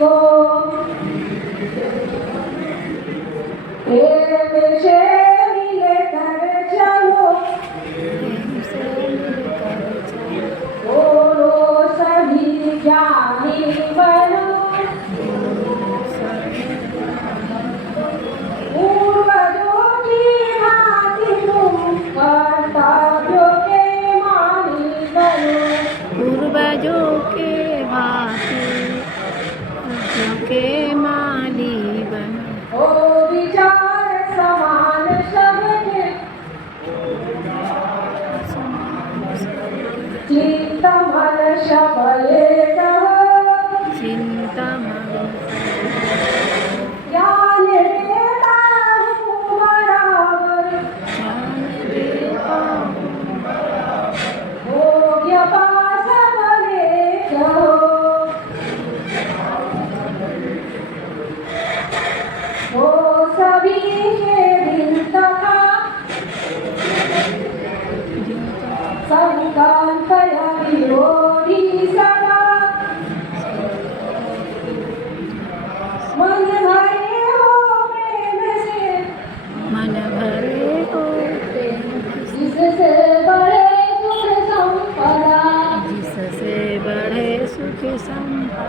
को प्रेम से मिलकर चलो, बोलो सभी ज्ञानी बनो, पूर्वजों की भांति तुम कर्तव्यों के मानी बनो, पूर्वजों के भांति के माली बनो। ओ विचार समान सबके, चिंता मन सब एक हो, चिंता मन ज्ञान देता हूँ बराबर, ज्ञान देता भोग्य पास एक हो, वो सभी के दिल तथा संकल्प विरोधी सदा, मन भरे हो प्रेम से, मन भरे हो प्रेम जिससे बड़े सुख संपदा, जिससे बढ़े सुख संपदा।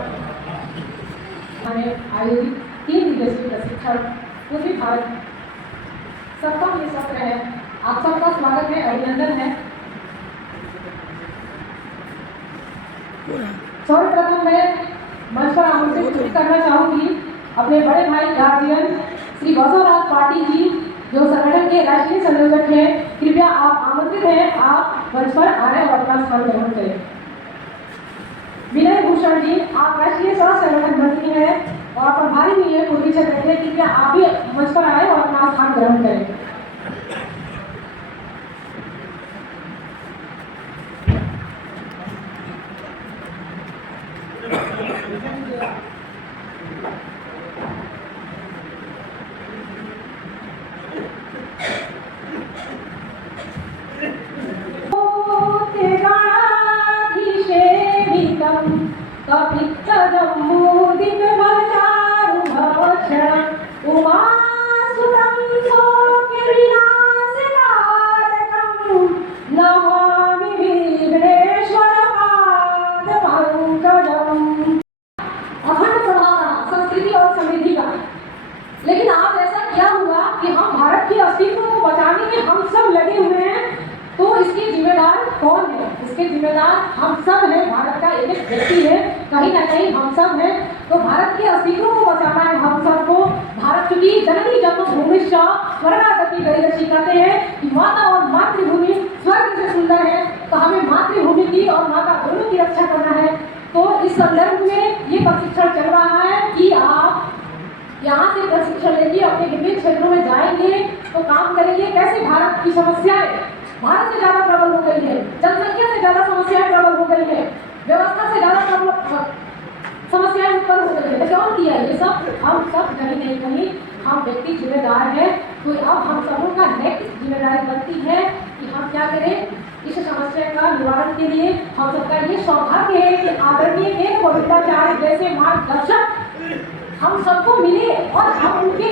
आयोजित 3 दिवसीय प्रशिक्षण पूर्वी भारत सबका ये सत्र है। आप सबका स्वागत है, अभिनंदन है। सर्वप्रथम मैं मंच पर आमंत्रित करना चाहूंगी अपने बड़े भाई गार्जियन श्री बसवराज पाटिल जी, जो संगठन के राष्ट्रीय संयोजक हैं। कृपया आप आमंत्रित हैं, आप मंच पर आए और अपना स्थान ग्रहण करें। विनय भूषण जी, आप राष्ट्रीय सह संगठन मंत्री हैं और प्रभारी भी है पूर्वी क्षेत्र के, कृपया आप भी मंच पर आए और अपना स्थान ग्रहण करें। लेकिन आज ऐसा क्या हुआ कि हम भारत के अस्तित्व को बचाने में हम सब लगे हुए हैं, तो इसके जिम्मेदार कौन है? इसके जिम्मेदार हम सब हैं। भारत का एक एक व्यक्ति है, कहीं ना कहीं हम सब हैं। तो भारत के अस्तित्व को बचाना है हम सबको। भारत की जननी जन्मभूमि स्वर्गादपि गरीयसी कहते हैं कि माता और मातृभूमि स्वर्ग से सुंदर है, तो हमें मातृभूमि की और माता दोनों की रक्षा करना है। तो इस संदर्भ में ये प्रशिक्षण चल रहा है कि आप यहाँ से प्रशिक्षण लेके अपने विभिन्न क्षेत्रों में जाएंगे, तो काम करेंगे कैसे भारत की समस्याएं भारत से ज्यादा प्रबल हो गई है, जनसंख्या से ज्यादा समस्याएं प्रबल हो गई है, व्यवस्था से ज्यादा समस्याएं उत्पन्न हो गई है। तो कौन किया ये सब? हम सब कहीं नहीं कहीं हम व्यक्ति जिम्मेदार है। तो अब हम सबों का नेक्स्ट जिम्मेदारी बनती है कि हम क्या करें इस समस्या का निवारण के लिए। हम सबका ये सौभाग्य है कि आदरणीय वेद गोविंदाचार्य जैसे मार्गदर्शक हम सबको मिले और हम उनके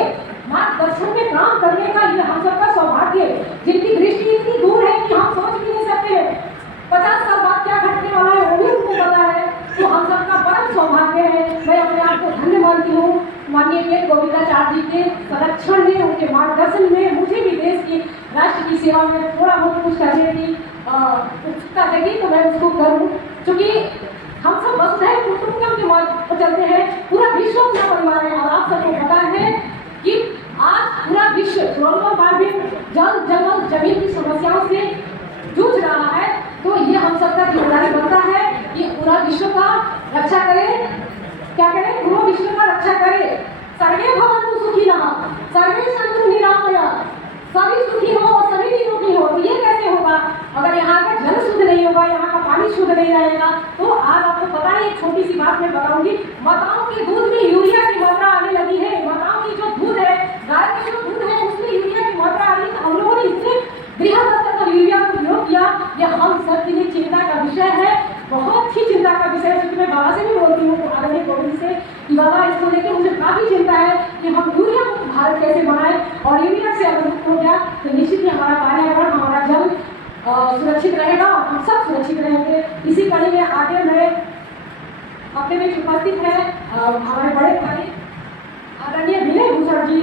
मार्गदर्शन में काम करने का ये हम सबका सौभाग्य है, जिनकी दृष्टि इतनी दूर है कि हम सोच भी नहीं सकते 50 साल बाद क्या घटने वाला है वो भी उनको पता है। तो हम सबका परम सौभाग्य है। मैं अपने आप को धन्य मानती हूँ माननीय वेद गोविंदाचार्य जी के संरक्षण में, उनके मार्गदर्शन में मुझे भी देश की राष्ट्र की सेवा में थोड़ा बहुत कुछ करने की उत्सुकता जगी, तो मैं उसको करूँ। क्योंकि हम सब वसुधैव कुटुंबकम के मार्ग पर चलते हैं, पूरा विश्व अपना परिवार है। और आप सबको पता है कि आज पूरा विश्व जल जंगल जमीन की समस्याओं से जूझ रहा है। तो ये हम सबका जिम्मेदारी बनता है कि पूरा विश्व का रक्षा करें। क्या करें? पूरा विश्व का रक्षा करें। सर्वे भवन्तु सुखिनः, सर्वे सन्तु निरामयाः, सभी सुखी हो और सभी निरोगी हो। तो ये कैसे होगा? अगर यहाँ का जल शुद्ध नहीं होगा, यहाँ का पानी शुद्ध नहीं रहेगा। तो आज आपको पता है, एक छोटी सी बात मैं बताऊंगी। माताओं के दूध में यूरिया की मात्रा आने लगी है। माताओं की जो दूध है, गाय की जो दूध है, उसमें यूरिया की मात्रा आ रही है। हम लोगों ने इतने बृहद स्तर पर यूरिया का उपयोग किया। यह हम सब के लिए चिंता का विषय है, बहुत ही चिंता का विषय है। क्योंकि मैं बाबा से भी बोलती हूँ, आदरणीय गोविंद से, कि बाबा इसको लेकर मुझे काफ़ी चिंता है कि हम यूरिया मुक्त भारत कैसे बनाएं, और यूरिया से अगर मुक्त हो गया तो निश्चित ही हमारा पर्यावरण, हमारा जल सुरक्षित रहेगा और हम सब सुरक्षित रहेंगे। इसी कड़ी में आगे मैं अपने बीच उपस्थित है हमारे बड़े भाई आदरणीय विनय भूषण जी,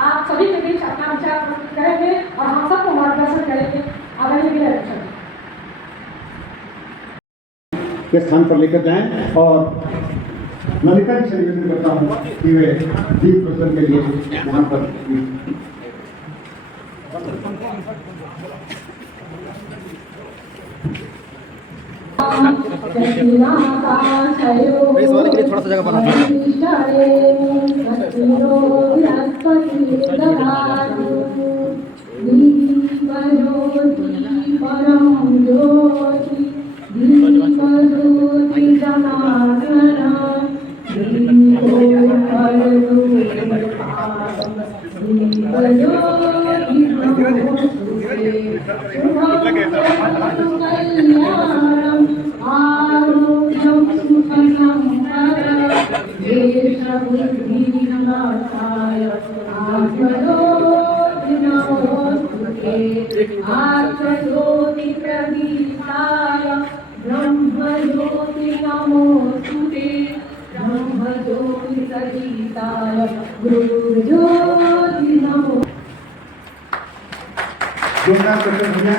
आप सभी के बीच अपना विचार प्रस्तुत करेंगे और हम सबको मार्गदर्शन करेंगे। आदरणीय विनय भूषण के स्थान पर लेकर जाएं और ललिता जी से निवेदन करता हूँ कि वे दीप प्रज्वलन के लिए यहाँ पर प्रेस वाले के लिए थोड़ा सा जगह बना जोरदार करते भैया।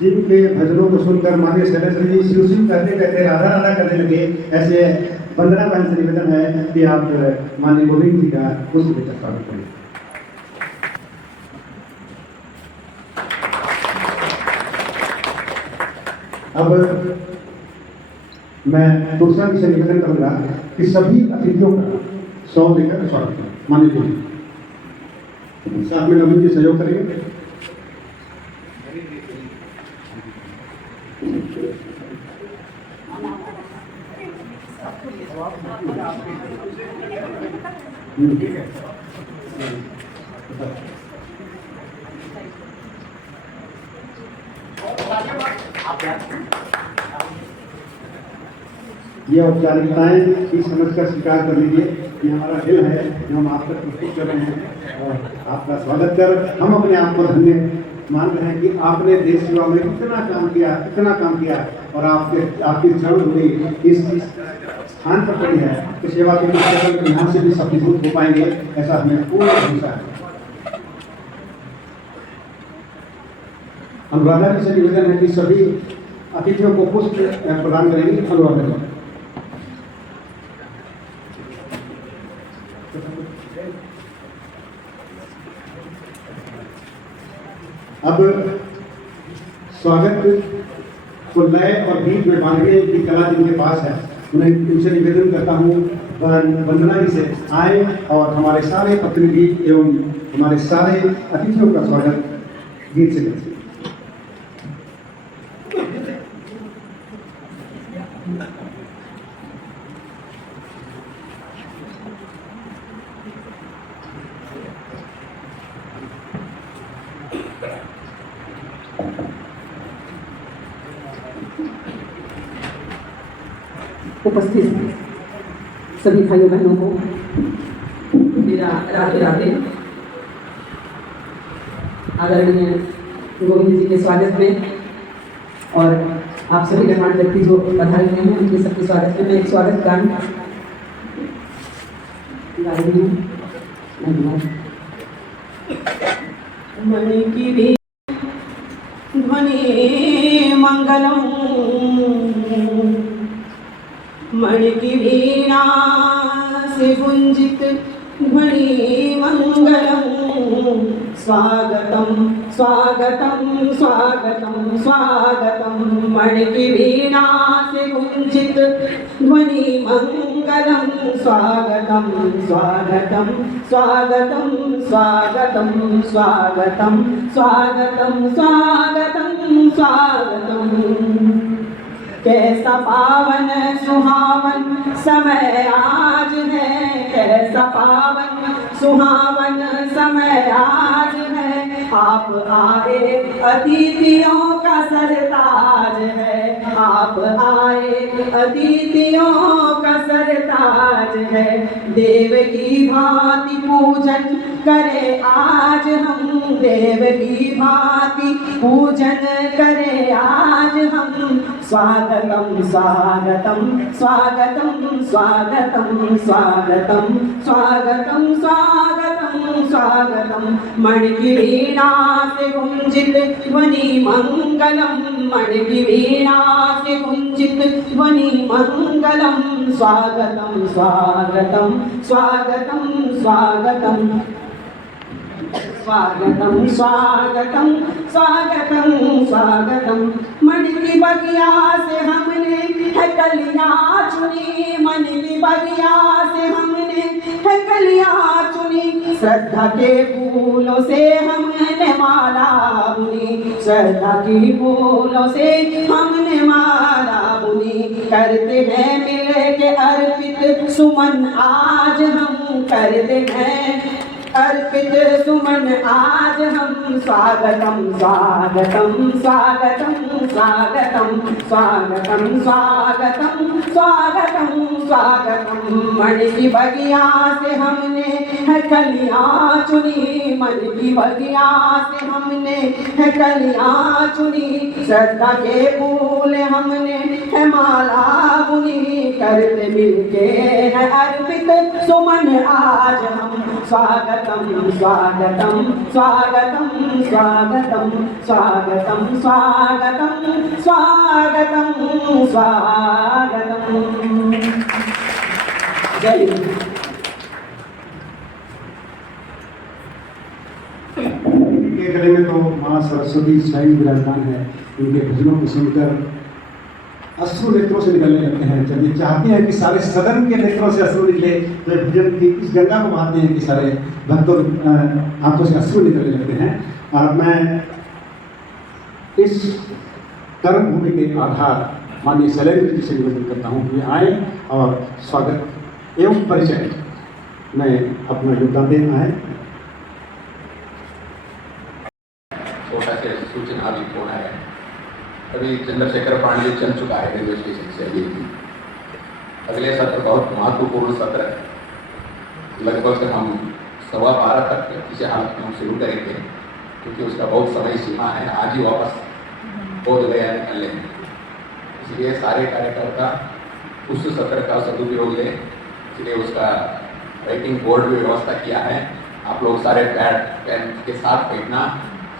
जिनके भजनों को सुनकर मान्य शैलेंद्र जी शिव शिव कहते कहते राधा राधा करने लगे, ऐसे वंदना बहन से निवेदन है कि आप माननीय गोविंद जी का पुष्प विचार स्वागत करें। अब मैं दूसरा विषय निवेदन करूंगा कि सभी अतिथियों का सौ देकर स्वागत करें। माननीय जी साथ में नवीन जी सहयोग करेंगे। ये औपचारिकताएं इस समझ का स्वीकार कर लीजिए कि हमारा दिल है जो हम आप तक प्रस्तुत कर रहे हैं और आपका स्वागत कर हम अपने आप को धन्य मान रहे हैं कि आपने देश सेवा में इतना काम किया और आपकी जड़ हुई इस स्थान पर पड़ी है कि सेवा के यहाँ से भी सफलीभूत हो पाएंगे, ऐसा हमें पूरा भरोसा है। अनुराधा जी से निवेदन है कि सभी अतिथियों को पुष्प प्रदान करेंगे। अनुराधा जी अब स्वागत को लय और गीत में बांधने की कला जिनके पास है उनसे निवेदन करता हूँ वंदना जी से आए और हमारे सारे प्रतिनिधि एवं हमारे सारे अतिथियों का स्वागत गीत से करें। उपस्थित सभी भाइयों बहनों को मेरा राधे राधे। आदरणीय गोविंद जी के स्वागत में और आप सभी गणमान्य व्यक्ति जो पधारे हुए हैं उनके सबके स्वागत में मैं एक स्वागत गान गा रही हूँ। धन्यवाद। मणि की भी ध्वनि मंगलम, मणि की वीणा से गुंजित ध्वनि मंगलम, स्वागतम स्वागतम स्वागतम स्वागतम मणि की वीणा से गुंजित ध्वनि मंगलम स्वागतम स्वागतम स्वागतम स्वागतम स्वागतम स्वागतम स्वागतम स्वागतम कैसा पावन सुहावन समय आज है, कैसा पावन सुहावन समय आज है। आप आए अतिथियों का सरताज है, आप आए अतिथियों का सरताज है। देव की भांति पूजन करे आज हम, देव की भांति पूजन करे आज हम। स्वागतम स्वागतम स्वागतम स्वागतम स्वागतम स्वागतम स्वागतम स्वागतम मणि की वीणा से गुंजित ध्वनि मंगलम, मणि की वीणा से गुंजित ध्वनि मंगलम। स्वागतम स्वागतम स्वागतम स्वागतम स्वागतम स्वागतम स्वागतम स्वागतम मणि की बगिया से हमने है कलियां चुनी, मणि की बगिया से हमने है कलियां चुनी। श्रद्धा के फूलों से हमने माला बुनी, श्रद्धा की फूलों से हमने माला बुनी। करते हैं मिल के अर्पित सुमन आज हम, करते हैं अर्पित सुमन आज हम। स्वागतम स्वागतम स्वागतम स्वागतम स्वागतम स्वागतम स्वागतम स्वागतम मणि की बगिया से हमने है कलियां चुनी, मणि की बगिया से हमने है कलियां चुनी। श्रद्धा के फूल हमने है माला बुनी, करते मिलके है अर्पित सुमन आज हम। स्वागतम स्वागतम स्वागतम स्वागतम स्वागतम स्वागतम स्वागतम स्वागतम। जय हिंद। इनके गले में तो माँ सरस्वती स्वयं विराजमान है। इनके भजनों को सुनकर अश्रु नेत्रों से निकलने लगते हैं। जब ये चाहते हैं कि सारे सदन के नेत्रों से अश्रु निकले, तो भजन की इस गंगा को मानते हैं कि सारे भक्तों आंखों से अश्रु निकलने लगते हैं। और मैं इस कर्म भूमि के आधार माननीय शैलेंद्र जी से निवेदन करता हूँ कि आए और स्वागत एवं परिचय में अपना योगदान देना है। छोटा से सूचना भी होना है। अभी चंद्रशेखर पांडे चल चुका है रेलवे स्टेशन से। अभी अगले सत्र बहुत महत्वपूर्ण सत्र है। लगभग से हम 12:15 तक किसी हालत में हम शुरू करेंगे, क्योंकि उसका बहुत समय सीमा है। आज ही वापस बोध गया निकलने में, इसलिए सारे कार्यकर्ता उस सत्र का सदुपयोग लें। इसलिए उसका राइटिंग बोर्ड भी व्यवस्था किया है। आप लोग सारे पैड पेन के साथ बैठना,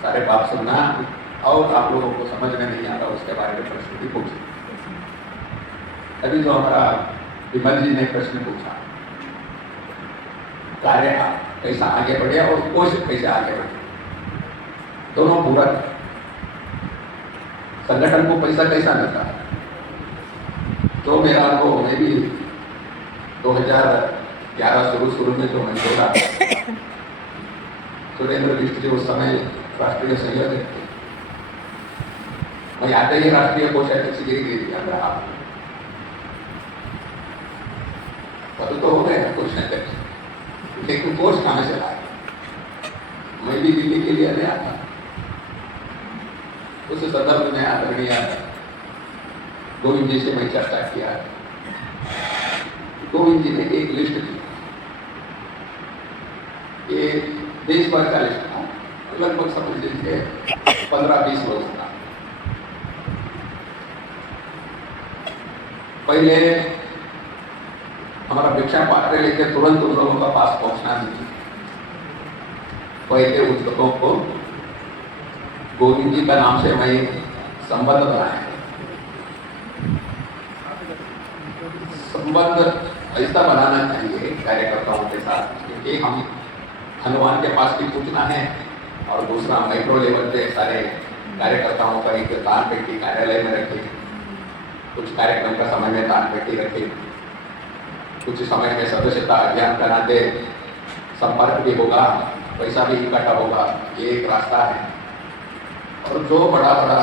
सारे बात सुनना, और आप लोगों को समझ में नहीं आता उसके बारे में प्रश्न भी पूछे। अभी जो हमारा विमल जी ने प्रश्न पूछा, कार्य कैसा आगे बढ़े और कोश कैसे आगे बढ़े, दोनों पूरक। संगठन को पैसा कैसा मिलता है, जो मेरा अनुभव, मैं भी 2011 शुरू में जो मैं जोड़ा, सुरेंद्र बिष्ट जी उस समय राष्ट्रीय संयोजक थे। मैं आते ही राष्ट्रीय कोषाध्यक्ष गिरी अंदर आप पद तो हो गए कोषाध्यक्ष, लेकिन कोष कहाँ से लाए? मैं भी दिल्ली के लिए आया था। उस संदर्भ में आदरणीय गोविंद जी से मैं चर्चा किया। गोविंद जी ने एक लिस्ट दी, ये देश भर का लिस्ट था, लगभग समझ लीजिए 15-20 लोग था। पहले हमारा भिक्षा पात्र लेके तुरंत उन लोगों का पास पहुंचना नहीं, पहले उन लोगों को गोविंद जी का नाम से मैं संबंध बनाया। संबंध ऐसा बनाना चाहिए कार्यकर्ताओं के साथ, क्योंकि हम हनुमान के पास भी पूछना है, और दूसरा माइक्रो लेवल पे सारे कार्यकर्ताओं का एक दान पेटी कार्यालय में रखे, कुछ कार्यक्रम का समय में दान पेटी रखे, कुछ समय में सदस्यता अभियान का नाते संपर्क भी होगा, पैसा भी इकट्ठा होगा, ये एक रास्ता है। और जो बड़ा बड़ा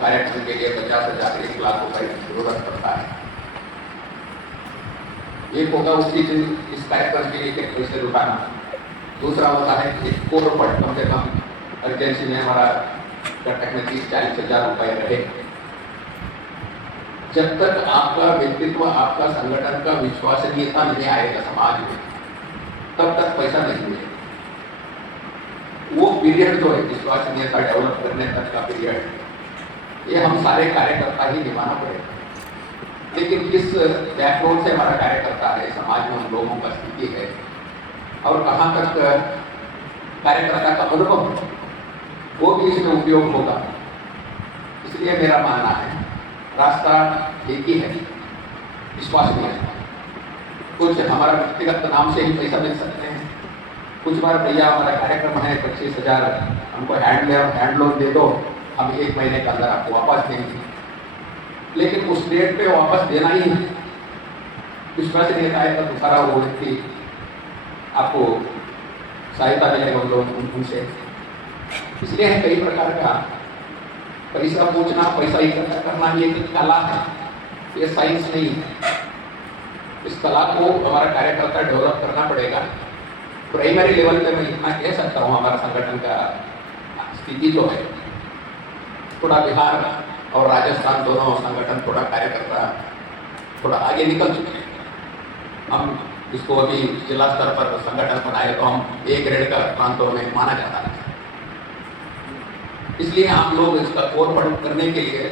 कार्यक्रम के लिए 50,000 1 लाख रुपए की जरूरत पड़ता है, एक होगा उसी इस कार्यक्रम के लिए पैसे जुटाना, दूसरा होता है कि कोर फंड कम से कम अर्जेंसी में हमारा घटक में 30-40 हज़ार रुपए रहे। जब तक आपका व्यक्तित्व, आपका संगठन का विश्वसनीयता नहीं आएगा समाज में, तब तक पैसा नहीं मिलेगा। वो पीरियड जो है विश्वसनीयता डेवलप करने तक का पीरियड, ये हम सारे कार्यकर्ता ही निभाना पड़ेगा। लेकिन किस बैकग्राउंड से हमारा कार्यकर्ता है, समाज में उन लोगों का स्थिति है और कहाँ तक कार्यकर्ता का अनुभव, वो भी इसमें उपयोग होगा। इसलिए मेरा मानना है रास्ता एक ही है, विश्वसनीय। कुछ हमारा व्यक्तिगत नाम से ही पैसा मिल सकते हैं, कुछ बार भैया हमारा कार्यक्रम है 25,000 हमको हैंड लोन दे दो, हम 1 महीने के अंदर आपको वापस देंगे, लेकिन उस डेट पे वापस देना ही है। विश्वसनीयता है तो सारा वो व्यक्ति आपको सहायता मिलेगा उन लोग उनसे। इसलिए है कई प्रकार का पैसा पूछना, पैसा इकट्ठा करना, ये एक कला है, ये साइंस नहीं है। इस कला को हमारा कार्यकर्ता डेवलप करना पड़ेगा। प्राइमरी लेवल पे मैं इतना कह सकता हूँ, हमारा संगठन का स्थिति जो है, थोड़ा बिहार और राजस्थान दोनों संगठन थोड़ा कार्यकर्ता थोड़ा आगे निकल चुके हैं। हम इसको अभी जिला स्तर पर संगठन बनाए तो हम A ग्रेड का प्रांतों में माना जाता है। इसलिए आप लोग इसका कोर फंड करने के लिए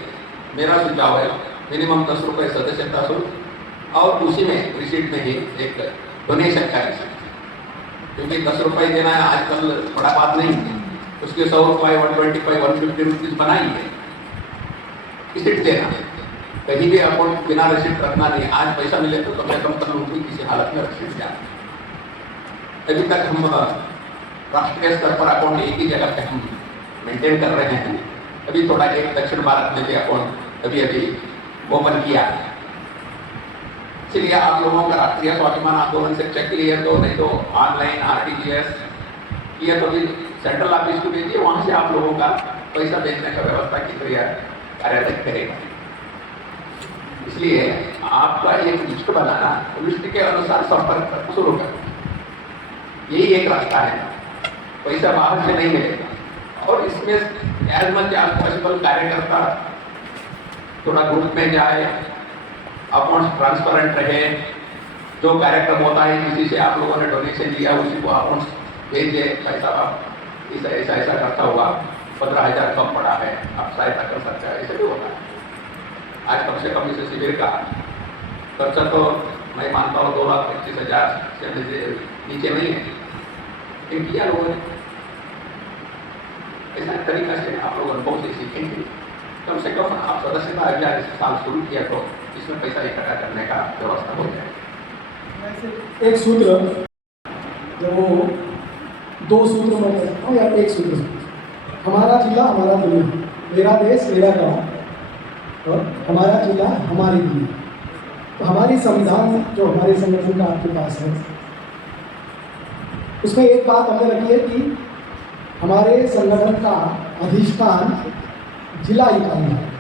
मेरा सुझाव है मिनिमम 10 रुपये सदस्यता शुल्क और उसी में रिसीट में ही एक डोनेशन का रिसीट, क्योंकि 10 रुपये देना है आजकल बड़ा बात नहीं है। उसके 100 रुपये 125 150 रुपीज़ बनाइए, रिसीट देना, कहीं भी अकाउंट बिना रिसीट रखना नहीं। आज पैसा मिले तो कम से कम रुपये किसी हालत में रिसीट जाना। अभी तक हम राष्ट्रीय स्तर पर अकाउंट एक ही जगह पे हम मेंटेन कर रहे हैं। अभी थोड़ा एक दक्षिण भारत में भी अकाउंट अभी ओपन किया है। इसलिए आप लोगों का राष्ट्रीय स्वाभिमान आंदोलन से चेक लिए तो, नहीं तो ऑनलाइन RTGS किया तो भी सेंट्रल ऑफिस को भेजिए, वहाँ से आप लोगों का पैसा भेजने का व्यवस्था की कार्यालय करेगा। इसलिए आपका एक लिस्ट बनाना, लिस्ट के अनुसार संपर्क शुरू करना, यही एक रास्ता है। पैसा बाहर से नहीं मिलेगा। और इसमें एज मच एज पॉसिबल कार्यकर्ता थोड़ा ग्रुप में जाए, अकाउंट ट्रांसपेरेंट रहे। जो कार्यक्रम होता है किसी से आप लोगों ने डोनेशन लिया उसी को अकाउंट भेजिए, पैसा आप ऐसा ऐसा खर्चा हुआ, 15,000 कम पड़ा है, आप सहायता कर सकते हैं, ऐसे भी होता है। आज कम से कम इस शिविर का खर्चा तो मैं मानता हूँ 2,25,000 से नीचे नहीं है, लेकिन किया लोगों ने। ऐसा तरीका से आप लोग अनुभव से सीखेंगे। कम से कम आप सदस्यता अभियान इस साल शुरू किया तो इसमें पैसा इकट्ठा करने का व्यवस्था हो जाए। एक सूत्र, जो 2 सूत्र मैं कहता हूँ या एक सूत्र, हमारा जिला हमारा दुनिया, मेरा देश मेरा गाँव और हमारा जिला हमारी दुनिया। तो हमारी संविधान जो हमारे संगठन का आपके पास है, उसमें एक बात हमने रखी है कि हमारे संगठन का अधिष्ठान जिला इकाई है।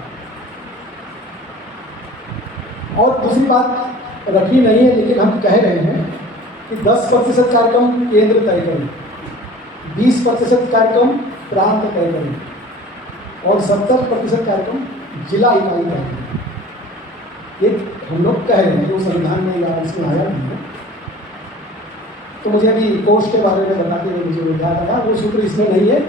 और दूसरी बात रखी नहीं है, लेकिन हम कह रहे हैं कि 10% कार्यक्रम केंद्र तय करें, 20% कार्यक्रम प्रांत तय करें और 70% कार्यक्रम जिला इकाई तय करें। ये हम लोग कह रहे हैं, जो संविधान में या इसमें आया नहीं है। तो मुझे अभी कोष के बारे में बता के मुझे याद आया, वो सूत्र इसमें नहीं है,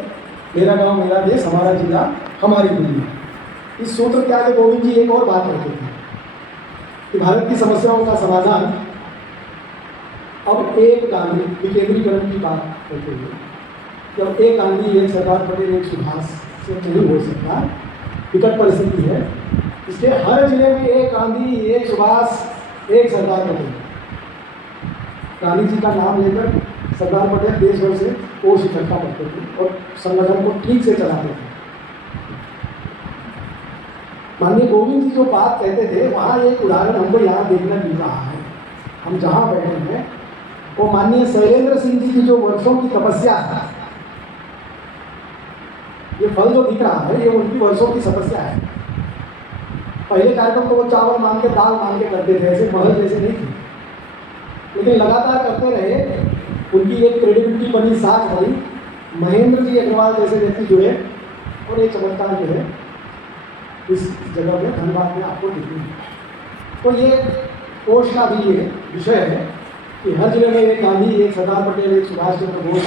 मेरा गांव मेरा देश हमारा जिला हमारी दुनिया। इस सूत्र के आगे गोविंद जी एक और बात कहते थे कि भारत की समस्याओं का समाधान अब एक गांधी विकेंद्रीकरण की बात करते हुए, जब एक गांधी एक सरदार पटेल एक सुभाष से नहीं हो सकता, विकट परिस्थिति है। इसलिए हर जिले में एक गांधी एक सुभाष एक सरदार पटेल, गांधी जी का नाम लेकर सरदार पटेल देश भर से कोष इकट्ठा करते थे और संगठन को ठीक से चलाते थे। माननीय गोविंद जी जो बात कहते थे, वहाँ एक उदाहरण हमको यहाँ देखने मिल रहा है। हम जहाँ बैठे हैं वो माननीय शैलेंद्र सिंह जी की जो वर्षों की तपस्या है, ये फल जो दिख रहा है ये उनकी वर्षों की तपस्या है। पहले कार्यक्रम तो वो चावल मांग के दाल मांग के करते थे, ऐसे महल जैसे नहीं थे, लेकिन लगातार करते रहे। उनकी एक क्रेडिबिलिटी बनी, साख बनी। महेंद्र जी अग्रवाल जैसे व्यक्ति जुड़े और एक चमत्कार जो है इस जगह में धनबाद में आपको दिखेंगे। तो ये कोष का भी ये विषय है कि हर जिले में एक गांधी, एक सरदार पटेल, एक सुभाष चंद्र बोस,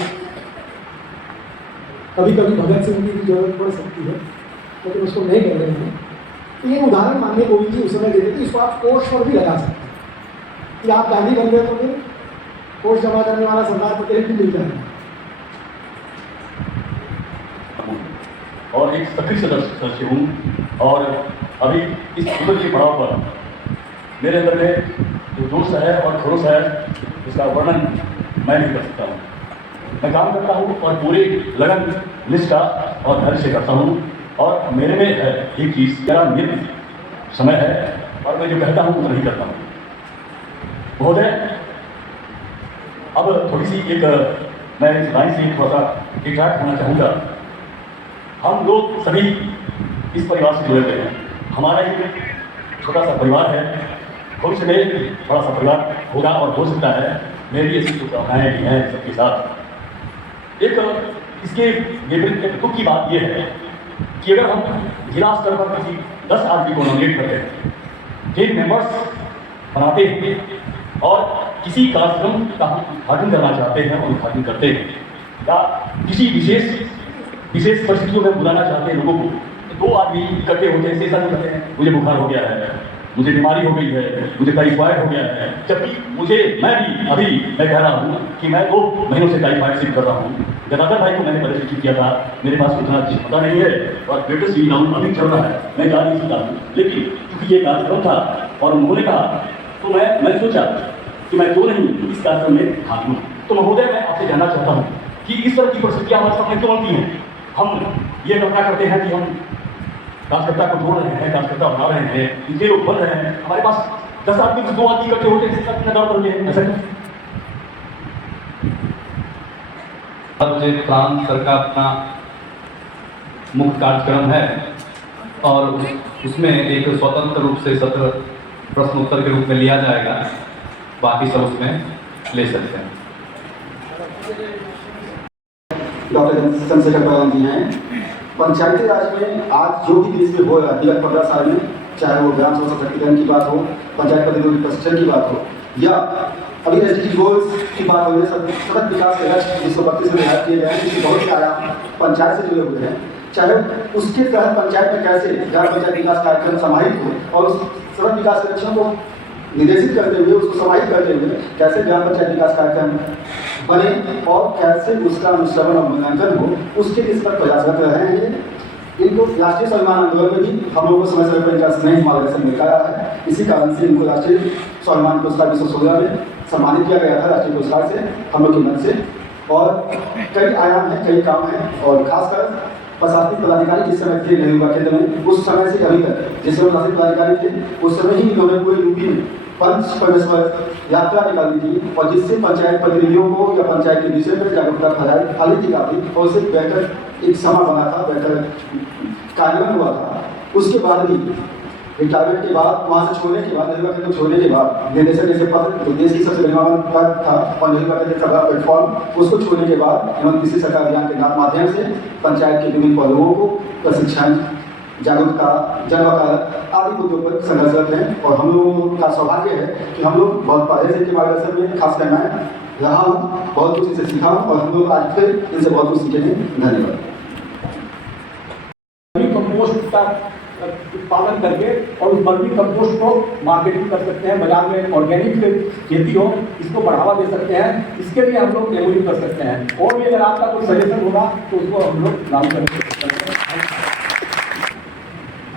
कभी कभी भगत सिंह की भी जरूरत पड़ सकती है, लेकिन उसको नहीं कर रहे हैं। तो ये उदाहरण माननीय गोविंद जी उस समय देते थे। इसको आप कोष पर भी लगा सकते हैं कि आप गांधी बन गए तो फिर कोष जमा करने वाला सरदार पटेल भी मिल जाएगा। और एक सक्रिय सदस्य हूँ और अभी इस उम्र के पड़ाव पर मेरे अंदर में जो जोश है और खरोश है इसका वर्णन मैं नहीं कर सकता हूँ। मैं काम करता हूँ और पूरे लगन, निष्ठा और धैर्य से करता हूँ और मेरे में है एक चीज़, मेरा नित्य समय है और मैं जो कहता हूँ वो नहीं करता हूँ। महोदय, अब थोड़ी सी एक मैं इस लाइन से थोड़ा सा इंटरैक्ट होना चाहूँगा। हम लोग सभी इस परिवार से जुड़े हुए हैं। हमारा एक छोटा सा परिवार है, भविष्य में बड़ा सा परिवार होगा और हो सकता है। मेरी ऐसी शुभकामनाएँ भी हैं सबके साथ। एक इसके विपरीत दुख की बात यह है कि अगर हम जिला स्तर पर किसी 10 आदमी को नॉमिनेट करते हैं, 10 मेंबर्स बनाते हैं और किसी कार्यक्रम का हम उद्घाटन करना चाहते हैं और उद्घाटन करते हैं या किसी विशेष परिस्थितियों में बुलाना चाहते हैं लोगों को, तो 2 आदमी इकट्ठे होते हैं, सेशन करते हैं, मुझे बुखार हो गया है, मुझे बीमारी हो गई है, मुझे टाइफाइड हो गया है। जबकि मैं कह रहा हूँ कि मैं 2 महीनों से टाइफाइड से कर रहा हूँ। जनार्दन भाई को मैंने पहले सूचित किया था, मेरे पास उतना क्षमता नहीं है और ग्रेटर सी राउंड अभी चल रहा है, मैं जा नहीं सकता हूँ। लेकिन क्योंकि ये कार्यक्रम था और उन्होंने कहा तो मैं सोचा कि मैं क्यों नहीं इस कार्यक्रम में भाग लूँ। तो महोदय, मैं आपसे जानना चाहता हूँ कि इस तरह की परिस्थितियाँ हमारे सामने क्यों बनती हैं। हम ये कल्पना करते हैं कि हम कार्यकर्ता को जोड़ रहे हैं, कार्यकर्ता बना रहे हैं, इनके लोग बन रहे हैं, हमारे पास 10 आदमी से 2 आदमी इकट्ठे होते हैं, दौड़ करते हैं। ऐसा बजट प्रांत सर का अपना मुख्य कार्यक्रम है और उसमें एक स्वतंत्र रूप से सत्र प्रश्न उत्तर के रूप में लिया जाएगा, बाकी सब उसमें ले सकते हैं। डॉक्टर चंद्रशेखर प्रधान जी हैं। पंचायती राज में आज जो भी देश में हो रहा है विगत 15 साल में, चाहे वो ग्राम सभा सशक्तिकरण की बात हो, पंचायत प्रतिनिधि प्रशिक्षण की बात हो या अभी एसडीजी गोल्स की बात हो, सतत विकास के लक्ष्य 132 में निर्धारित किए गए हैं, जिसके बहुत सारा पंचायत से जुड़े हुए हैं। चाहे उसके तहत पंचायत में कैसे ग्राम पंचायत विकास कार्यक्रम समाहित हो और उस सतत विकास के लक्ष्यों को निर्देशित करते हुए, उसको समाहित करते हुए कैसे ग्राम पंचायत विकास कार्यक्रम बने और कैसे उसका अनुश्रवण और मूल्यांकन हो, उसके इस पर प्रयासरत रहे हैं। इनको राष्ट्रीय स्वाभिमान आंदोलन में भी हम लोगों को समय समय पर इनका स्नेह मार्गदर्शन मिलता रहा है। इसी कारण से इनको राष्ट्रीय स्वाभिमान पुरस्कार 2016 में सम्मानित किया गया था, राष्ट्रीय पुरस्कार से हम लोग की मदद से। और कई आयाम हैं, कई काम हैं और खासकर प्रशासनिक पदाधिकारी जिस समय थे नेहरू युवा केंद्र में, उस समय से अभी तक जिस समय प्रशासनिक पदाधिकारी थे उस समय ही इन्होंने पूरे यूपी में पंच परमेश्वर यात्रा निकाली थी और जिससे पंचायत प्रतिनिधियों को या पंचायत के विषय में जागरूकता फैलाई थी काफी, और उससे बेहतर एक समा बना था, बेहतर कार्यान्वयन हुआ था। उसके बाद भी रिटायरमेंट के बाद, वहाँ से छोड़ने के बाद, नेहरू केंद्र छोड़ने के बाद निदेशक जैसे पद जो देश की सबसे गणमान्य पद था और नेहरू केंद्र का प्लेटफॉर्म, उसको छोड़ने के बाद इन्होंने किसी सरकार अभियान के माध्यम से पंचायत के विभिन्न पहलुओं को प्रशिक्षण, जागरूकता, जन वकालत आदि मुद्दों पर संघर्षरत हैं। और हम लोगों का सौभाग्य है कि हम लोग बहुत पहले से इनके मार्गदर्शन में खास करना है रहा हूँ, बहुत कुछ इनसे सीखा हूँ और हम लोग आज फिर इनसे बहुत कुछ सीखेंगे। धन्यवाद। कंपोस्ट का उत्पादन करके और उस वर्मी कंपोस्ट को मार्केटिंग कर सकते हैं, बाजार में ऑर्गेनिक खेती हो, इसको बढ़ावा दे सकते हैं। इसके लिए हम लोग एमओयू कर सकते हैं और भी अगर आपका कोई सजेशन होगा तो उसको हम लोग लागू कर सकते हैं।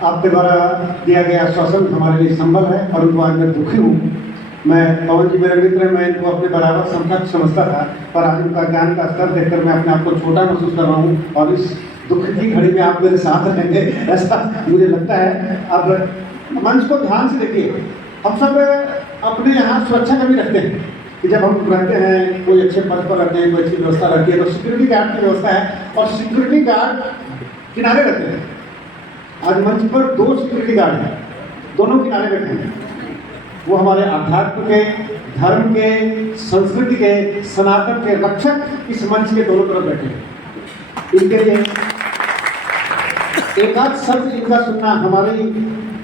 आपके द्वारा दिया गया आश्वासन हमारे लिए संबल है और उनको आज मैं दुखी हूँ मैं पवन जी मेरे मित्र हैं, मैं इनको अपने बराबर समकक्ष समझता था, पर आज उनका ज्ञान का स्तर देखकर मैं अपने आप को छोटा महसूस कर रहा हूँ और इस दुख की घड़ी में आप मेरे साथ रहेंगे ऐसा मुझे लगता है। अब मंच को ध्यान से देखिए, हम सब अपने यहाँ सुरक्षा का भी रखते हैं कि जब हम रहते हैं, कोई अच्छे पद पर रहते हैं, कोई अच्छी व्यवस्था रहती है तो सिक्योरिटी गार्ड की व्यवस्था है और सिक्योरिटी गार्ड किनारे रहते हैं। आज मंच पर 2 सिक्योरिटी गार्ड हैं, दोनों किनारे बैठे हैं। वो हमारे अध्यात्म के, धर्म के, संस्कृति के, सनातन के रक्षक इस मंच के दोनों तरफ बैठे हैं। इनके लिए एक आध शब्द इनका सुनना हमारी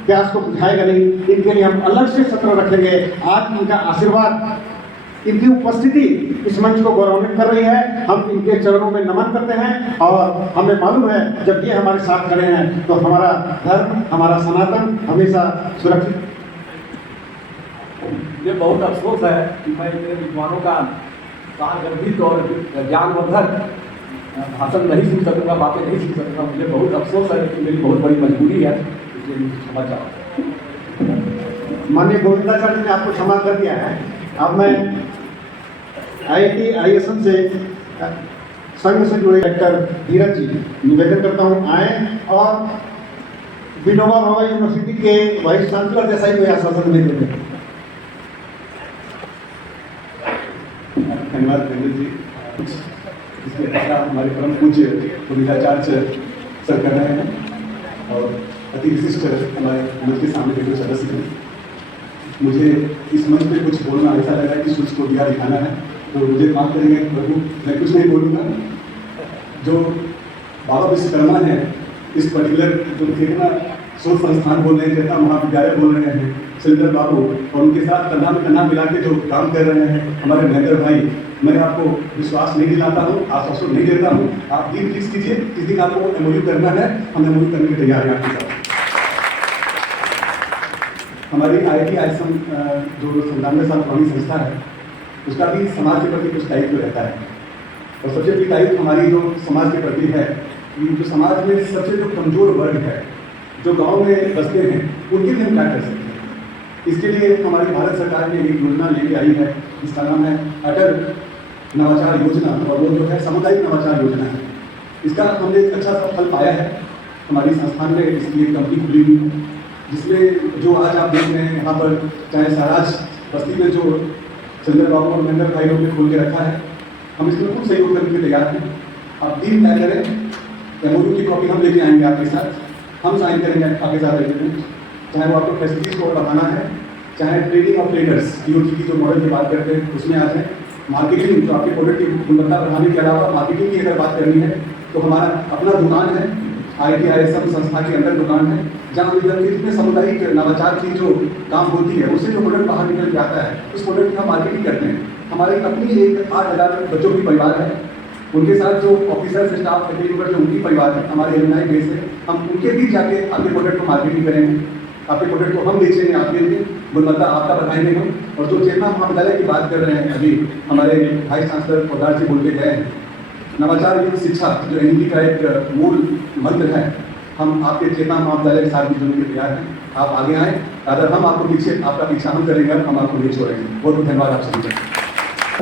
प्यास को बुझाएगा नहीं, इनके लिए हम अलग से सत्र रखेंगे। आज इनका आशीर्वाद, इनकी उपस्थिति इस मंच को गौरवान्वित कर रही है। हम इनके चरणों में नमन करते हैं और हमें मालूम है जब ये हमारे साथ खड़े हैं तो हमारा धर्म, हमारा सनातन हमेशा सुरक्षित। मुझे बहुत अफसोस है कि मैं मेरे विद्वानों का सारगर्भित और ज्ञानवर्धक भाषण नहीं सुन सकूँगा, बातें नहीं सुन सकूँगा। मुझे बहुत अफसोस है, लेकिन मेरी बहुत बड़ी मजबूरी है, इसलिए मुझे क्षमा चाहूँ। माननीय गोविंदाचार्य ने आपको क्षमा कर दिया है। अब मैं IIT ISM से संघ से जुड़े डॉक्टर धीरज जी निवेदन करता हूँ आए और विनोबा भावे यूनिवर्सिटी के वाइस चांसलर जैसा ही कोई आश्वासन नहीं देते। धन्यवाद धन्यवाद जी। इसमें पहला हमारे परम पूज्य गोविंदाचार्य सर कर रहे हैं और अति विशिष्ट हमारे मंच के सामने के सदस्य हैं। मुझे इस मंच पे कुछ बोलना ऐसा लगा कि सूच को दिया दिखाना है, तो मुझे माफ करेंगे प्रभु, मैं कुछ नहीं बोलूँगा। जो बाबा विश्वकर्मा है, इस पर्टिकुलर जो चेतना शोध संस्थान बोल रहे हैं, चेतना महाविद्यालय बोल रहे हैं, सुरेंद्र बाबू, और उनके साथ कंधा में कंधा मिला के जो काम कर रहे हैं हमारे महेंद्र भाई, मैं आपको विश्वास नहीं दिलाता हूँ, आश्वासन नहीं देता हूँ। आप दिन फिक्स कीजिए, किस दिन आपको MOU करना है, हम MOU करने की तैयार हैं आपके साथ। हमारी IIT ISM जो 97 साल पुरानी संस्था है, उसका भी समाज के प्रति कुछ दायित्व रहता है और सबसे बड़ी दायित्व हमारी जो समाज के प्रति है, जो समाज में सबसे जो कमजोर वर्ग है, जो गांव में बसते हैं, उनके लिए हम क्या कर सकते हैं। इसके लिए हमारी भारत सरकार ने एक योजना लेके आई है, जिसका नाम है अटल नवाचार योजना, और वो जो है सामुदायिक नवाचार योजना है। इसका हमने एक अच्छा सा फल पाया है। हमारी संस्थान ने इसकी एक कंपनी खुली हुई है, जिसमें जो आज आप देख रहे हैं यहाँ पर, चाहे साराज बस्ती में जो चंद्र बाबू और महेंद्र भाई लोग ने खोल के रखा है, हम इसमें खूब सहयोग करने के तैयार हैं। आप दिन तय करें, MOU की कॉपी हम लेके आएंगे आपके साथ, हम साइन करेंगे आपके साथ एग्रीमेंट। चाहे वो आपको फैसिलिटीज को बढ़ाना है, चाहे ट्रेनिंग ऑफ ट्रेडर्स TOT की जो मॉडल की बात करते हैं उसमें आ जाए, मार्केटिंग जो आपके प्रोडक्ट की गुणवत्ता बढ़ाने के अलावा मार्केटिंग की अगर बात करनी है तो हमारा अपना दुकान है, IIT ISM संस्था के अंदर दुकान है, जहाँ विद्यार्थी में सामुदायिक नवाचार की जो काम होती है, उससे जो प्रोडक्ट बाहर निकल के आता है, उस प्रोडक्ट की हम मार्केटिंग करते हैं। हमारी अपनी एक 8,000 बच्चों की परिवार है, उनके साथ जो ऑफिसर्स स्टाफ जो उनकी परिवार है, हमारे एलुमनाई बेस है, हम उनके भी जाके आपके प्रोडक्ट को मार्केटिंग करेंगे, आपके प्रोडक्ट को हम बेचेंगे, आपके लिए गुणवत्ता आपका बढ़ाएंगे हम। और जो चेतना महाविद्यालय की बात कर रहे हैं, अभी हमारे वाइस चांसलर पोदार जी बोल के गए हैं, नवाचार युक्त शिक्षा जो NEP का एक मूल मंत्र है, हम आपके चेतना महाविद्यालय के साथ भी जुड़ने के तैयार हैं। आप आगे आएँ, अगर हम आपको पीछे, आपका पीछा हम करेंगे, हम आपको नहीं छोड़ेंगे। बहुत बहुत धन्यवाद आप सभी का।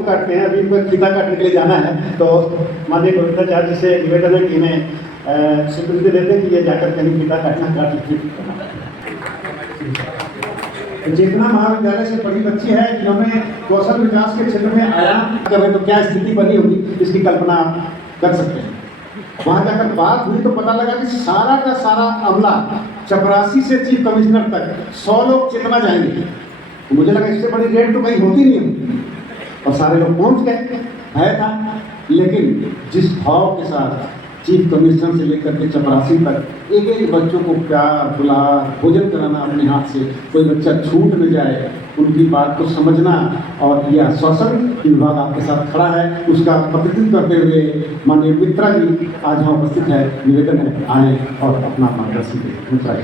काटते हैं, अभी इनको फीता काटने के लिए जाना है, तो माननीय गोविंदाचार्य जी से निवेदन है कि इन्हें स्वीकृति देते हैं कि ये जाकर कहीं फीता काटना काट लीजिए। चेतना महाविद्यालय से पढ़ी बच्ची है, जिन्होंने कौशल विकास के क्षेत्र में आयाम करें तो क्या स्थिति बनी होगी, इसकी कल्पना आप कर सकते हैं। वहाँ जाकर बात हुई तो पता लगा कि सारा का सारा अमला चपरासी से चीफ कमिश्नर तक 100 लोग चेतना जाएंगे। तो मुझे लगा इससे बड़ी रेट तो कहीं होती नहीं होगी, और सारे लोग पहुँच गए, भय था। लेकिन जिस भाव के साथ चीफ कमिश्नर से लेकर के चपरासी तक एक एक बच्चों को प्यार दुलार भोजन कराना अपने हाथ से, कोई बच्चा छूट न जाए, उनकी बात को समझना, और यह आश्वासन विभाग आपके साथ खड़ा है, उसका प्रतिनिधित्व करते हुए माननीय मित्रा जी आज यहाँ उपस्थित है। निवेदन है आए और अपना मार्गदर्शन दें। मित्रा जी।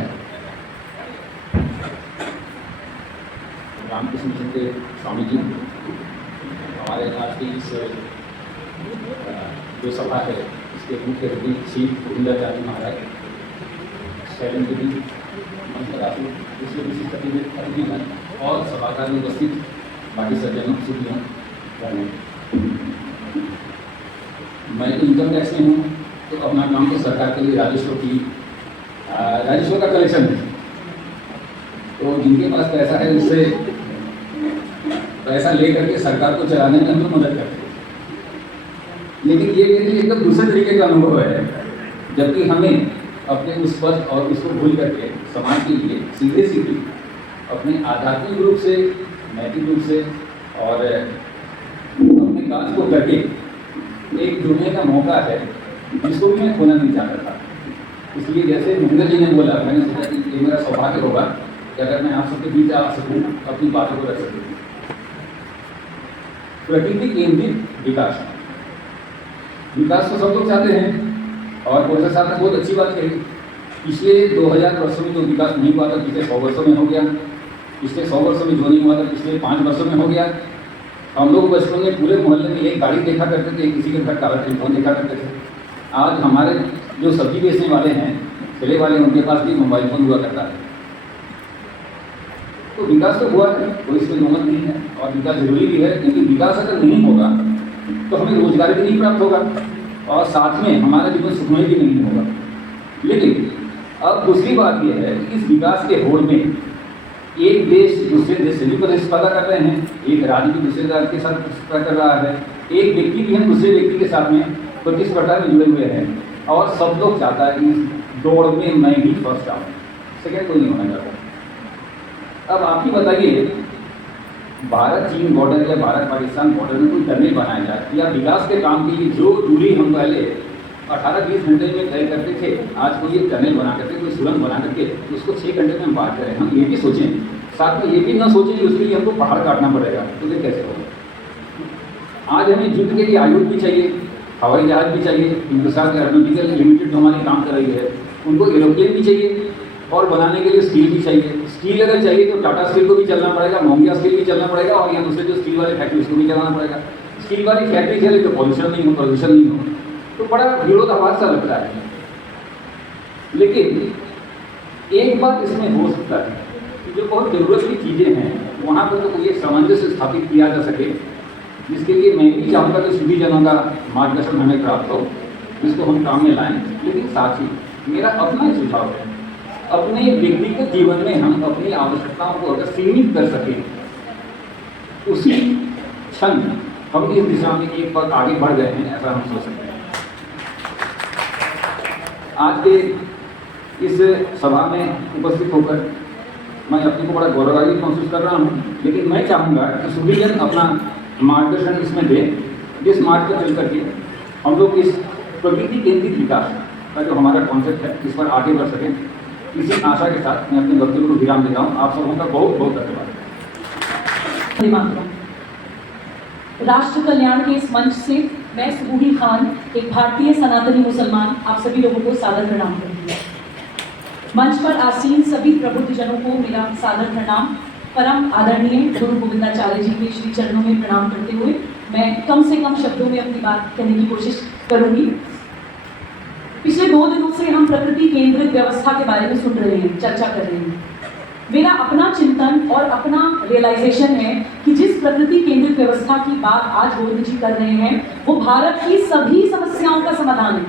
रामकृष्ण चंद्र स्वामी जी, हमारे आज की इस जो सभा है इसके मुख्य अतिथि श्री गोविंदाचार्य महाराज, शैलन देवी मंत्रालय, इसमें विशिष्ट अतिथिगण और सभागार में उपस्थित बाकी सज्जनों शुक्रिया। मैं तो इनकम टैक्स में हूँ, तो अपना काम तो सरकार के लिए राजस्व का कलेक्शन है। तो जिनके पास पैसा है उससे पैसा ले करके सरकार को चलाने में हम लोग मदद करते हैं, लेकिन ये मेरे लिए एकदम दूसरे तरीके का अनुभव है। जबकि हमें अपने उस पद और उसको भूल करके समाज के लिए सीधे सीधे अपने आध्यात्मिक रूप से, नैतिक रूप से और अपने काज को करके एक जुड़ने का मौका है जिसको भी मैं खोना नहीं चाहता था। इसलिए जैसे महेंद्र जी ने बोला, मैंने सोचा कि ये मेरा सौभाग्य होगा कि अगर मैं आप सबके बीच आ सकूँ, अपनी बातों को रख सकूँ। प्रकृति केंद्रित विकास तो सब लोग चाहते हैं और प्रोफेसर साहब ने बहुत अच्छी बात कही। पिछले 2000 वर्षों में जो विकास नहीं हुआ था, पिछले 100 वर्षों में हो गया। पिछले 100 वर्षों में जो नहीं हुआ था, पिछले 5 वर्षों में हो गया। हम लोग बचपन में पूरे मोहल्ले में एक गाड़ी देखा करते थे, किसी के घर काला टेलीफोन देखा करते थे। आज हमारे जो सब्जी बेचने वाले हैं, ठेले वाले, उनके पास भी मोबाइल फोन हुआ करता है। तो विकास तो हुआ है, कोई इसमें नौबत नहीं है, और विकास जरूरी भी है, क्योंकि विकास अगर नहीं होगा तो हमें रोजगार भी नहीं प्राप्त होगा और साथ में हमारा जीवन सुखमय भी नहीं होगा। लेकिन अब दूसरी बात यह है कि इस विकास के होड़ में एक देश दूसरे देश से भी प्रतिस्पर्धा कर रहे हैं, एक राज्य भी दूसरे राज्य के साथ प्रतिस्पर्धा कर रहा है, एक व्यक्ति भी हम दूसरे व्यक्ति के साथ में प्रतिस्पर्धा में जुड़े हुए हैं, और सब लोग चाहता है कि इस दौड़ में मैं भी फर्स्ट आऊँ, सेकेंड कोई नहीं होना चाहता। अब आप ही बताइए, भारत चीन बॉर्डर या भारत पाकिस्तान बॉर्डर में कोई टनल बनाया जाए या विकास के काम के लिए जो दूरी हम पहले 18-20 घंटे में तय करते थे, आज कोई एक टनल बना करके, कोई सुरंग बना करके उसको 6 घंटे में हम पार करें। हम ये भी सोचें, साथ में ये भी ना सोचें कि उसके लिए हमको पहाड़ काटना पड़ेगा, तो ये कैसे होगा। आज हमें युद्ध के लिए आयुध भी चाहिए, हवाई जहाज भी चाहिए। हिंदुस्तान एरोनॉटिकल लिमिटेड जो हमारी काम कर रही है, उनको एरोप्लेन भी चाहिए और बनाने के लिए स्टील भी चाहिए। स्टील अगर चाहिए तो टाटा स्टील को भी चलना पड़ेगा, मोंगिया स्टील भी चलना पड़ेगा, और यहाँ दूसरे जो स्टील वाले फैक्ट्री उसको भी चलाना पड़ेगा। स्टील वाली फैक्ट्री चले तो पॉल्यूशन नहीं हो, प्रदूषण नहीं हो, तो बड़ा विरोधाभास सा लगता है। लेकिन एक बात इसमें हो सकता है कि जो बहुत जरूरत की चीज़ें हैं वहाँ पर तो कोई एक सामंजस्य स्थापित किया जा सके, जिसके लिए मैं भी चाहूँगा कि सुधीजनों का मार्गदर्शन हमें प्राप्त हो, जिसको हम काम में लाएं। लेकिन साथ ही मेरा अपना एक सुझाव है, अपने व्यक्तिगत जीवन में हम अपनी आवश्यकताओं को अगर सीमित कर सकें, उसी क्षण हम इस दिशा में एक पग आगे बढ़ गए हैं, ऐसा हम सोच सकते हैं। आज के इस सभा में उपस्थित होकर मैं अपने को बड़ा गौरवान्वित महसूस कर रहा हूँ, लेकिन मैं चाहूँगा कि सभी जन अपना मार्गदर्शन इसमें दें, जिस मार्ग पर चल करके हम लोग इस प्रकृति केंद्रित विकास का जो हमारा कॉन्सेप्ट है, इस पर आगे बढ़ सकें। इसी आशा के साथ मैं अपने वक्तव्य को विराम देता हूँ। आप सबों का बहुत बहुत धन्यवाद। राष्ट्र कल्याण के इस मंच से मैं सुबूही खान, एक भारतीय सनातनी मुसलमान, आप सभी लोगों को सादर प्रणाम करती हूँ। मंच पर आसीन सभी प्रबुद्ध जनों को मेरा सादर प्रणाम। परम आदरणीय गुरु गोविंदाचार्य जी के श्री चरणों में प्रणाम करते हुए मैं कम से कम शब्दों में अपनी बात कहने की कोशिश करूंगी। पिछले 2 दिनों से हम प्रकृति केंद्रित व्यवस्था के बारे में सुन रहे हैं, चर्चा कर रहे हैं। मेरा अपना चिंतन और अपना रियलाइजेशन है कि जिस प्रकृति केंद्रित व्यवस्था की बात आज गोविंद जी कर रहे हैं, वो भारत की सभी समस्याओं का समाधान है।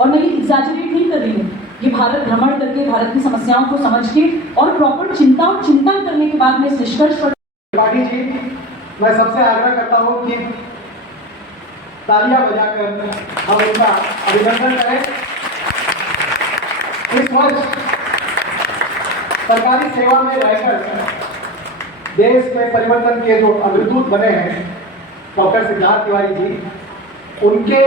और मैं ये एग्जैजरेट नहीं कर रही हूँ, ये भारत भ्रमण करके भारत की समस्याओं को समझ के और प्रॉपर चिंता और चिंतन करने के बाद मैं इस निष्कर्ष पर त्रिपाठी जी, मैं सबसे आग्रह करता हूँ कि तालियां बजाकर हम उनका अभिनंदन करें। इस वर्ष सरकारी सेवा में रहकर देश में परिवर्तन के जो अग्रदूत बने हैं डॉक्टर सिद्धार्थ तिवारी जी, उनके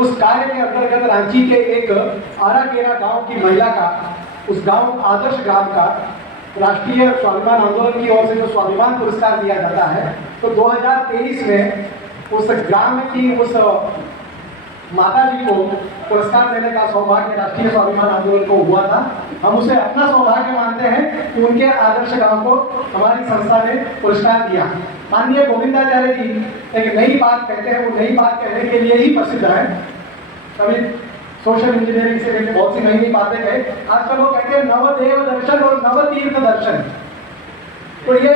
उस कार्य के अंतर्गत रांची के एक आराकेरा गांव की महिला का, उस गांव आदर्श ग्राम का राष्ट्रीय स्वाभिमान आंदोलन की ओर से जो स्वाभिमान पुरस्कार दिया जाता है, तो 2023 में उस ग्राम की उस माता जी को पुरस्कार देने का सौभाग्य राष्ट्रीय स्वाभिमान आंदोलन को हुआ था। हम उसे अपना सौभाग्य मानते हैं कि उनके आदर्श गांव को हमारी संस्था ने पुरस्कार दिया। माननीय गोविंदाचार्य जी एक नई बात कहते हैं, वो नई बात कहने के लिए ही प्रसिद्ध है। कभी सोशल इंजीनियरिंग से लेकर बहुत सी नई नई बातें कहे। आजकल वो कहते हैं नवदेव दर्शन और नवतीर्थ दर्शन। तो ये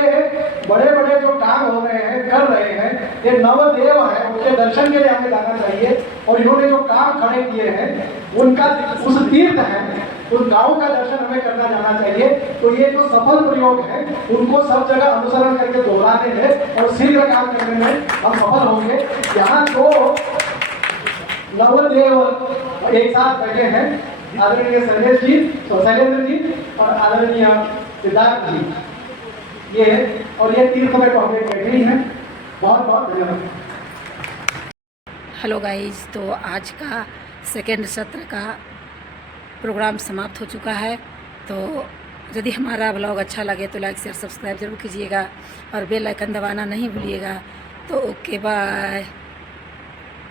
बड़े बड़े जो काम हो रहे हैं, कर रहे हैं, ये नवदेव है, उनके दर्शन के लिए हमें जाना चाहिए। और इन्होंने जो काम खड़े किए हैं उनका उस तीर्थ है, उस गाँव का दर्शन हमें करना जाना चाहिए। तो ये जो सफल प्रयोग है उनको सब जगह अनुसरण करके दोहराने में और शीघ्र काम करने में हम सफल होंगे। यहाँ दो नवदेव एक साथ बैठे हैं, आदरणीय शैलेंद्र जी और आदरणीय सिद्धार्थ जी, ये और ये तीर्थ में पहुंचे बैठे हैं। बहुत बहुत धन्यवाद। हेलो गाइस, तो आज का सेकेंड सत्र का प्रोग्राम समाप्त हो चुका है। तो यदि हमारा ब्लॉग अच्छा लगे तो लाइक शेयर सब्सक्राइब जरूर कीजिएगा और बेल आइकन दबाना नहीं भूलिएगा। तो ओके बाय।